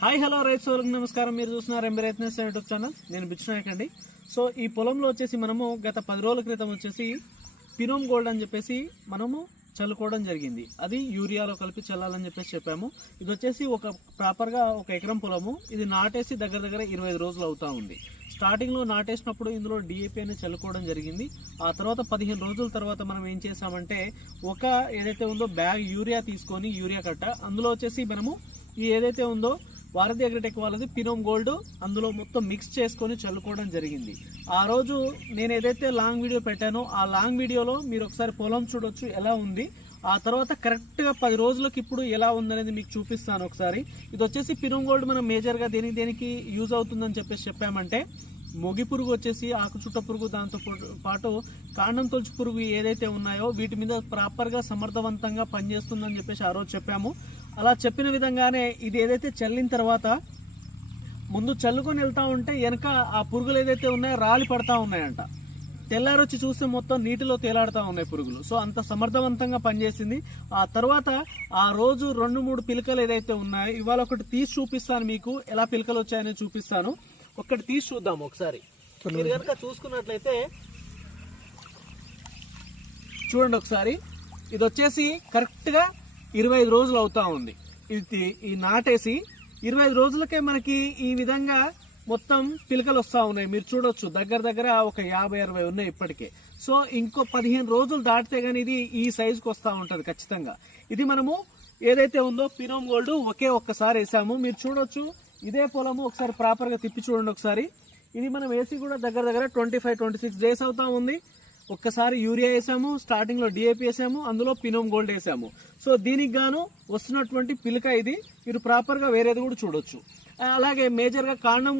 Hi hello రైతు సోదరులకు నమస్కారం. మీరు చూస్తున్నారు ఎంబీరైత్నెస్ యూట్యూబ్ ఛానల్. నేను బిచ్చునాయక్ అండి. సో ఈ పొలంలో వచ్చేసి మనము గత పది రోజుల క్రితం వచ్చేసి పినోమ్ గోల్డ్ అని చెప్పేసి మనము చల్లుకోవడం జరిగింది. అది యూరియాలో కలిపి చల్లాలని చెప్పేసి చెప్పాము. ఇది వచ్చేసి ఒక ప్రాపర్గా ఒక ఎకరం పొలము. ఇది నాటేసి దగ్గర దగ్గర ఇరవై ఐదు రోజులు అవుతా ఉంది. స్టార్టింగ్లో నాటేసినప్పుడు ఇందులో డిఏపి అనేది చల్లుకోవడం జరిగింది. ఆ తర్వాత పదిహేను రోజుల తర్వాత మనం ఏం చేసామంటే ఒక ఏదైతే ఉందో బ్యాగ్ యూరియా తీసుకొని యూరియా కట్ట. అందులో వచ్చేసి మనము ఈ ఏదైతే ఉందో భారతీయ అగ్రిటెక్ వాళ్ళది పినోమ్ గోల్డ్ అందులో మొత్తం మిక్స్ చేసుకొని చల్లుకోవడం జరిగింది. ఆ రోజు నేను ఏదైతే లాంగ్ వీడియో పెట్టానో ఆ లాంగ్ వీడియోలో మీరు ఒకసారి పొలం చూడొచ్చు ఎలా ఉంది. ఆ తర్వాత కరెక్ట్గా పది రోజులకి ఇప్పుడు ఎలా ఉందనేది మీకు చూపిస్తాను ఒకసారి. ఇది వచ్చేసి పినోమ్ గోల్డ్ మనం మేజర్గా దేనికి దేనికి యూజ్ అవుతుందని చెప్పేసి చెప్పామంటే మొగి పురుగు వచ్చేసి ఆకుచుట్ట పురుగు దాంతో పాటు- పాటు కాండం తొలుచు పురుగు ఏదైతే ఉన్నాయో వీటి మీద ప్రాపర్గా సమర్థవంతంగా పనిచేస్తుందని చెప్పేసి ఆ రోజు చెప్పాము. అలా చెప్పిన విధంగానే ఇది ఏదైతే చల్లిన తర్వాత ముందు చల్లుకొని వెళ్తా ఉంటే వెనక ఆ పురుగులు ఏదైతే ఉన్నాయో రాలి పడతా ఉన్నాయంట. తెల్లారొచ్చి చూస్తే మొత్తం నీటిలో తేలాడుతూ ఉన్నాయి పురుగులు. సో అంత సమర్థవంతంగా పనిచేసింది. ఆ తర్వాత ఆ రోజు రెండు మూడు పిలకలు ఏదైతే ఉన్నాయో ఇవాళ ఒకటి తీసి చూపిస్తాను మీకు. ఎలా పిలకలు వచ్చాయని చూపిస్తాను. ఒకటి తీసి చూద్దాం ఒకసారి. మీరు కనుక చూసుకున్నట్లయితే చూడండి ఒకసారి. ఇది వచ్చేసి కరెక్ట్గా ఇరవై ఐదు రోజులు అవుతా ఉంది. ఇది ఈ నాటేసి ఇరవై ఐదు రోజులకే మనకి ఈ విధంగా మొత్తం పిలకలు వస్తూ ఉన్నాయి. మీరు చూడొచ్చు దగ్గర దగ్గర ఒక యాభై అరవై ఉన్నాయి ఇప్పటికే. సో ఇంకో పదిహేను రోజులు దాటితే కానీ ఇది ఈ సైజుకి వస్తూ ఉంటుంది ఖచ్చితంగా. ఇది మనము ఏదైతే ఉందో పినోమ్ గోల్డ్ ఒకే ఒక్కసారి వేసాము. మీరు చూడొచ్చు ఇదే పొలము ఒకసారి ప్రాపర్గా తిప్పి చూడండి ఒకసారి. ఇది మనం వేసి కూడా దగ్గర దగ్గర twenty five twenty six days అవుతా ఉంది. ఒక్కసారి యూరియా వేసాము స్టార్టింగ్లో డిఏపి వేసాము అందులో పినోమ్ గోల్డ్ వేసాము. సో దీనికి గాను వస్తున్నటువంటి పిలక ఇది. మీరు ప్రాపర్గా వేరేది కూడా చూడొచ్చు. అలాగే మేజర్గా కాండం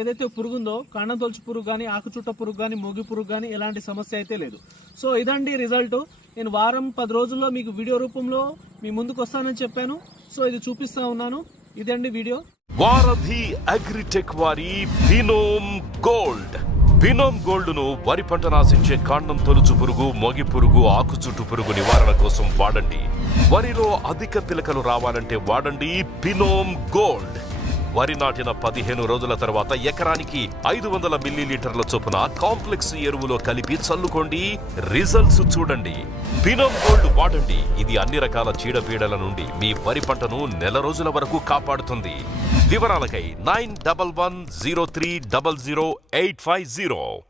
ఏదైతే పురుగుందో కాండం తొలచి పురుగు కానీ ఆకుచుట్ట పురుగు కానీ మోగి పురుగు కానీ ఎలాంటి సమస్య అయితే లేదు. సో ఇదండి రిజల్ట్ నేను వారం పది రోజుల్లో మీకు వీడియో రూపంలో మీ ముందుకు వస్తానని చెప్పాను. సో ఇది చూపిస్తా ఉన్నాను. ఇదండి వీడియో. వారధి అగ్రిటెక్ వారి బినోమ్ గోల్డ్. బినోమ్ గోల్డ్ను వరి పంట నాశించే కాండం తొలుచు పురుగు మొగి పురుగు ఆకు చుట్టు పురుగు నివారణ కోసం వాడండి. వరిలో అధిక పిలకలు రావాలంటే వాడండి బినోమ్ గోల్డ్. వరి నాటిన పదిహేను రోజుల తర్వాత ఎకరానికి ఐదు వందల మిల్లీలీటర్ల చొప్పున కాంప్లెక్స్ ఎరువులో కలిపి చల్లుకోండి. రిజల్ట్స్ చూడండి. బినం గోల్డ్ వాడండి. ఇది అన్ని రకాల చీడపీడల నుండి మీ వరి పంటను నెల రోజుల వరకు కాపాడుతుంది. వివరాలకై nine double one zero three double zero eight five zero.